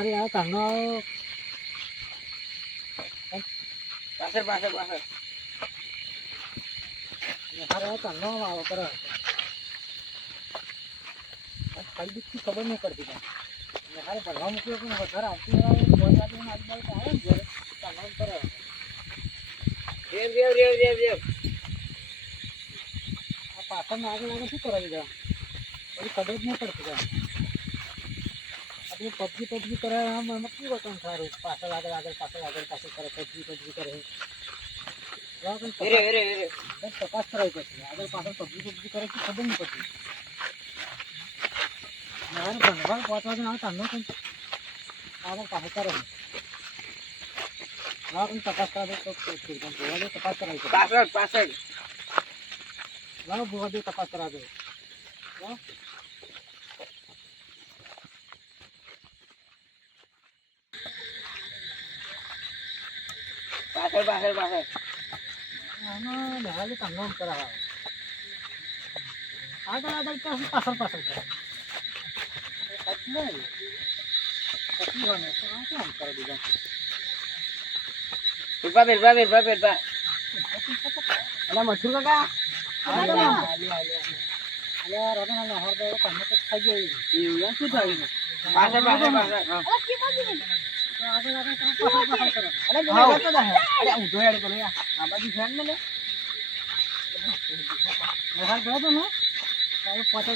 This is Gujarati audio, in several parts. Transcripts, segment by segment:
હારે આ કાનો પાછળ પાછળ પાછળ હારે આ કાનો આવો કરે કઈ બી ખબર નહીં પડતી ને હારે ભણવા મૂક્યો પણ વધારે આવતી આવે આજુબાજુ આવે ને ઘરે કાનો કરે રેવ આ પાછળ આગળ આગળ શું કરાવી દે પછી ખબર જ નહીં પડતી આપણે પબજી કરે એમાં કેવું હતું સારું પાછળ આગળ કરે પબજી કરે તપાસ કરાવી પડશે આગળ પાછળ પબજી કરે ખબર નહીં પડતી ભણવા પહોંચવા આવે તાનો આગળ પાછળ કરે તપાસ કરાવે તપાસ કરાવી પાછળ ભૂવા દે તપાસ કરાવે પાછળ આમાં બહાર કામ કરાવે આગળ પાછળ કરે નહીં કેમ કરે બીજા પેપા અલા મથુર કાકા શું થયું પાછળ ઊંધો યાર કરો આ બાજુ ફેન ને પાછળ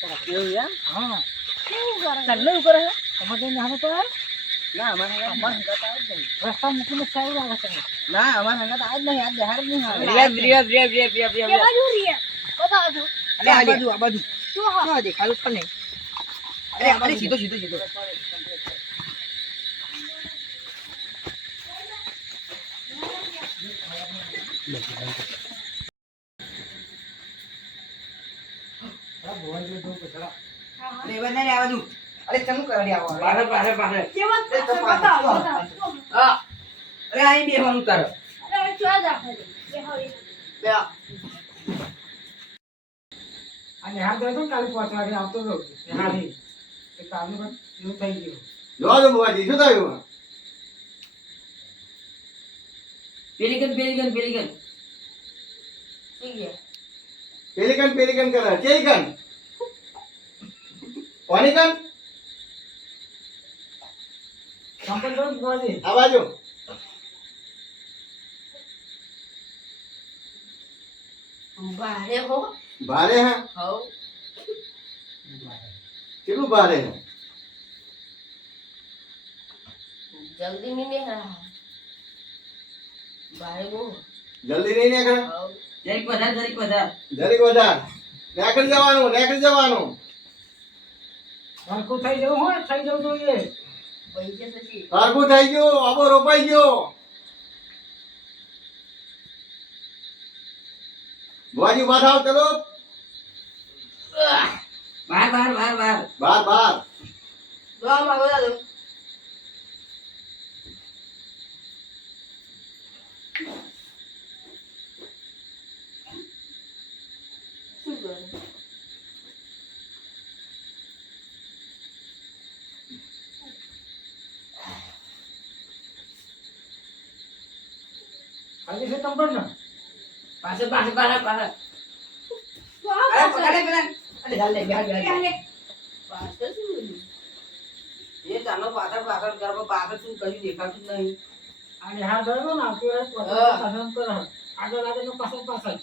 કરે એવું યાર હા કેવું કરે ચાલે એવું કરે તમારે તો ના અમાર હંગાત આવે જ નહીં રસ્તા મૂકીને સારું લાગે છે ના અમાર હંગાત આવે જ નહીં આજ બહાર જ નહીં આવે આ બાજુ શું દેખાડું પણ નહીં અરે સીધો અરે ચમુ કરી આવો પાછળ અરે અહીં બેહવાનું તારે અને હાથ ધોતો કાલે પહોંચવા આવતો હતો હાલી એ કાલે પણ એવું થઈ ગયું જોજો બુવાજી શું થયું પેલીગન પેલિકન કરે કેઈ કન કોની કન સંપર્ક કરો બુવાજી આ બાજુ ભારે હે કેટલું ભારે હે જલ્દી નહીં ને બારે બહુ જલ્દી નહીં નીકળે જરીક વધાર જરીક વધાર નીકળી જવાનું હરખું થઈ જવું હોય થઈ જવું જોઈએ પૈસા પછી હરખું થઈ ગયું આબો રોપાઈ ગયો બુવાજી ઉભા થાવ ચલો બાર દવા માંગો દાદો શું કરે ખાલી છે તંબર ને પાછળ અરે પકડે પેલા અરે ચાલ લે બેહાડ પાછળ શું બોલ્યું? એ ચાલો પાછળ પાછળ શું કર્યું દેખાતું જ નહીં અને હાથ ધોયો ને પાછળ કરે આગળ પાછળ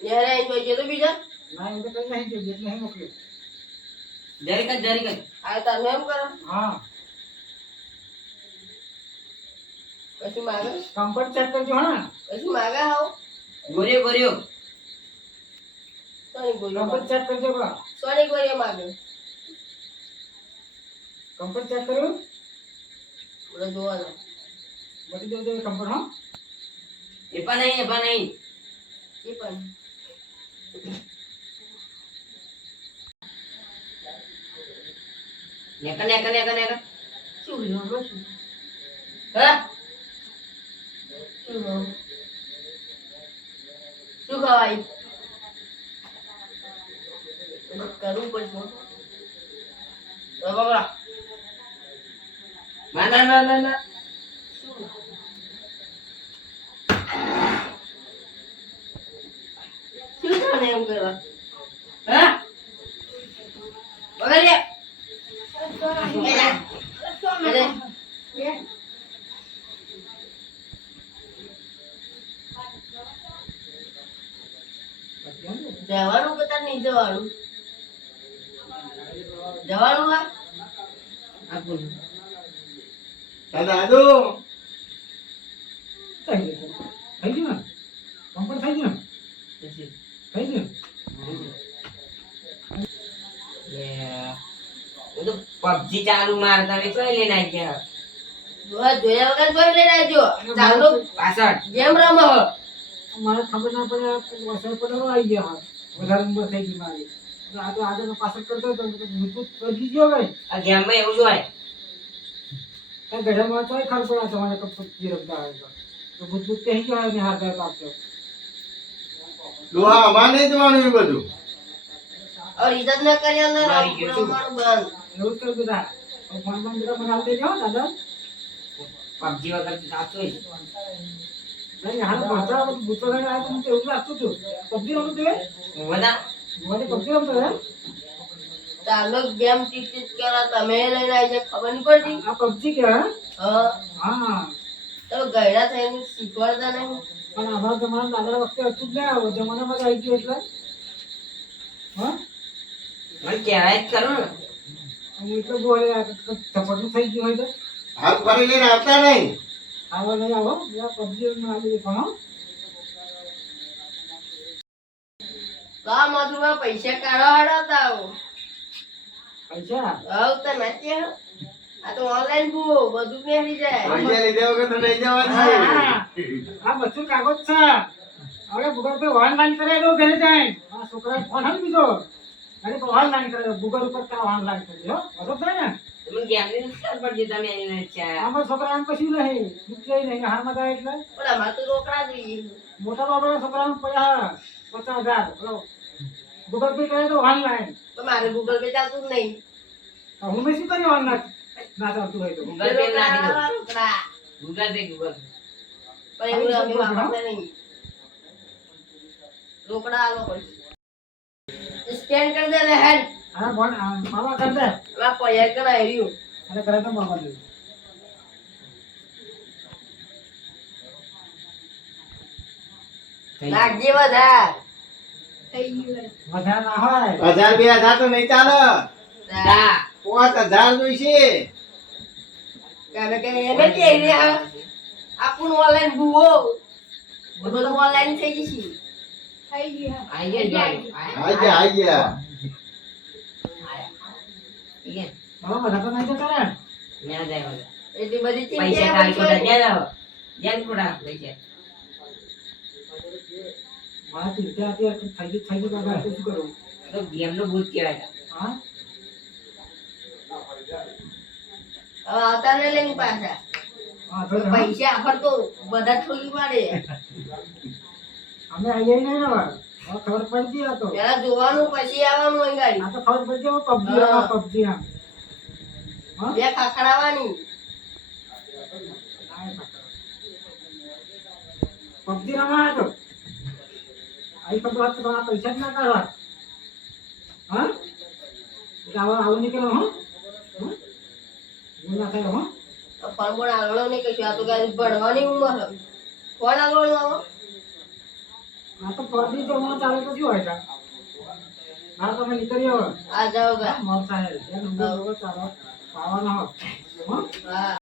યાર અહીં કોઈ તો બીજા ના એવું તો કઈ નહીં જોયું નહીં મોકલ્યું જરીક આ તારે એમ કરો હા પછી માગે કમ્ફર્ટ ચેક કરજો હા પછી માગે આવો ગોરિયો સોની બોલ્યો કમ્ફર્ટ ચેક કરજો બા સોની બોલ્યો માગે કમ્ફર્ટ ચેક કર્યું બોલો જોવાનો બધી જગ્યાએ કમ્ફર્ટ હા એ પણ નહીં એ પણ નેકર શું બોલ્યો શું હા શું બોલ્યો શું ખવાય કરવું પડશે બગડા ના શું થાને એમ કરવા હા બગડે જવાનું કે તાર નહીં જવાનું જવાનું હા આપું દાદુ થઈ ગયું થઈ ગયું ને કમ્પ્લીટ થઈ ગયું થઈ ગયું હું તો પબજી ચાલુ મારતા ને કોઈ લઈને આવી ગયા જોયા વગર જોઈ લઈને આવજો ચાલો પાછળ ગેમ રમો મારે ખબર ના પડે વરસાદ પડેલો આવી ગયા વધારે ઉંમર થઈ ગઈ મારી આ તો આગળ પાછળ કરતો હતો મજબૂત કરી ગયો ભાઈ આ ગેમમાં એવું જ હોય ગઢામાં તો ખબર પડે તમારે પબજી રમતા આવે તો મજબૂત થઈ ગયો અને હાથ આપજો ડોહા અમારે નહીં જવાનું એ બધું और इज्जत न करियो ने મારી ગયો છું. मारो बंद એવું જ કર બધા ફોન બંધ બધા બનાવી દેજો દાદા પબજી વગર તો સાચું જ. નહીં હાલ ભણતા બુતો લઈને આવ્યો તો મને તો એવું લાગતું હતું પબજી રમતો બધા મને પબજી રમતો હે ચાલો गेम टीप टीप करा તમે લઈને આવી ખબર નહીં પડતી આ પબજી કે હે હા હા તો ગયડા થઈને શીખવાડતા નહીં પણ અમારા જમાના દાદા વખતે હતું જ ને આ જમાનામાં જ આવી ગયું એટલે હા મને કહેવાય જ ખરું ને હું એટલે બોલે ચપટનું થઈ ગયું હોય તો હાલ ફરી લઈને આવતા નહીં આવો નહીં આવો પબજી આવી પણ કા મધુમાં પૈસા કાઢવા હાડાતા આવો પૈસા આવ તો નથી આ તો ઓનલાઈન બુ બધું પહેરી જાય પૈસા લીધા વગર તો નહીં જવા દઈએ આ બધું કાગળ છે હવે ગૂગલ પે ઓનલાઈન કરાવી દો ઘરે જાય આ છોકરા ફોન હલ બીજો અરે તો ઓનલાઈન કરી દો ગૂગલ ઉપર તા ઓનલાઈન કરી દો બરોબર છે ને તમે ગેમની નુકસાન પડશે તમે એને ચા આમાં છોકરા આમ કશું નહીં નીકળે નહીં હારમાં જાય એટલે પણ અમારે તો રોકડા જોઈએ મોટા બાબા છોકરા પડ્યા 50,000 બોલો ગૂગલ પે કરે તો ઓનલાઈન તો મારે ગૂગલ પે ચાલતું જ નહીં હું મેં શું કર્યું ઓનલાઈન ના ચાલતું હોય તો ગૂગલ પે નાખી દો રોકડા ગૂગલ પે પણ એવું અમે વાપરતા નહીં રોકડા આલો પડશે સ્કેન કરી દે લે હેડ હા બોલ મામા કર દે આ પૈયા કરાય રહ્યું અને કરે તો મામા દે નાખજે બધા વધારે ના હોય 1000 2,000 તો નહીં ચાલે હા 5,000 જોઈશે કારણ કે એને કે રે આપણું ઓનલાઈન ભૂવો બધું ઓનલાઈન થઈ જશે આઈ ગયા આઈ ગયા મામા બધા તો નહીં જતા ને ન્યા જાય બધા એટલી બધી પૈસા કાઢી કોડા ન્યા જાવ જ્યાં કોડા પૈસા મારા ચિંતા હતી થઈ ગઈ બાબા શું કરું તો ગેમનો ભૂત કહેવાય હા હવે આવતા ને લઈને પાછા હા તો પૈસા આફર તો બધા ઠોકી પાડે અમે આવીએ નહીં ને હવે ખબર પડી આ તો પેલા જોવાનું પછી આવવાનું હોય ગાડી આ તો ખબર પડી પબજી આમ હા બે ખાખડાવાની પબજી રમા તો આઈ ખબર તો તમારા પૈસા જ ના કાઢવા હા એટલે આવું નીકળો હો ના થાય હો ફોન બોન આગળ નહીં કશું આ તો ગાડી ભણવાની ઉંમર ફોન આગળ આવો આ તો પબજી જમવા ચાલે તો શું હોય તા હા તમે નીકળી આવો આ જાઓ ગા મોર સાહેબ એ નંબર ચાલો પાવાનો હો હા